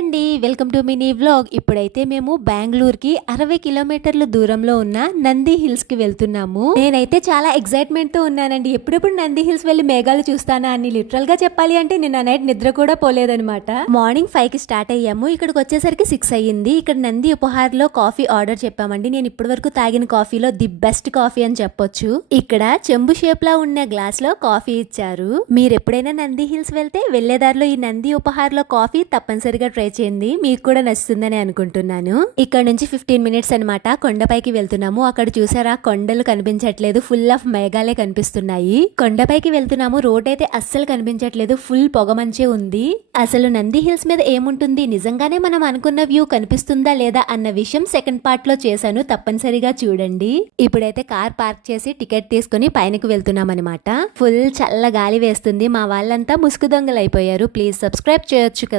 అండి, welcome to mini vlog. ఇప్పుడైతే మేము బెంగళూరుకి 60 కిలోమీటర్ల దూరంలో ఉన్న నంది హిల్స్ కి వెళ్తున్నాము. నేనైతే చాలా ఎక్సైట్మెంట్ తో ఉన్నానండి. ఎప్పుడెప్పుడు నంది హిల్స్ వెళ్లి మేఘాలు చూస్తానా అని. లిటరల్ గా చెప్పాలి అంటే నిన్న నైట్ నిద్ర కూడా పోలేదనమాట. మార్నింగ్ 5 కి స్టార్ట్ అయ్యాము. ఇక్కడికి వచ్చేసరికి 6 అయ్యింది. ఇక్కడ నంది ఉపహార్ లో కాఫీ ఆర్డర్ చెప్పామండి. నేను ఇప్పటి వరకు తాగిన కాఫీలో ది బెస్ట్ కాఫీ అని చెప్పొచ్చు. ఇక్కడ చెంబు షేప్ లా ఉన్న గ్లాస్ లో కాఫీ ఇచ్చారు. మీరు ఎప్పుడైనా నంది హిల్స్ వెళ్తే వెళ్లేదారిలో ఈ నంది ఉపహార్ లో కాఫీ తప్పనిసరిగా ట్రై చేయండి. మీకు కూడా నచ్చుతుందని అనుకుంటున్నాను. ఇక్కడ నుంచి 15 మినిట్స్ అనమాట కొండపైకి వెళ్తున్నాము. అక్కడ చూసారా, కొండలు కనిపించట్లేదు, ఫుల్ ఆఫ్ మేఘాలే కనిపిస్తున్నాయి. కొండపైకి వెళ్తున్నాము. రోడ్ అయితే అస్సలు కనిపించట్లేదు, ఫుల్ పొగమంచే ఉంది. అసలు నంది హిల్స్ మీద ఏముంటుంది, నిజంగానే మనం అనుకున్న వ్యూ కనిపిస్తుందా లేదా అన్న విషయం సెకండ్ పార్ట్ లో చేశాను, తప్పనిసరిగా చూడండి. ఇప్పుడైతే కార్ పార్క్ చేసి టికెట్ తీసుకుని పైనకి వెళ్తున్నాం అనమాట. ఫుల్ చల్ల గాలి వేస్తుంది. మా వాళ్ళంతా ముసుగు దొంగలు అయిపోయారు. ప్లీజ్ సబ్స్క్రైబ్ చేయొచ్చు కదా.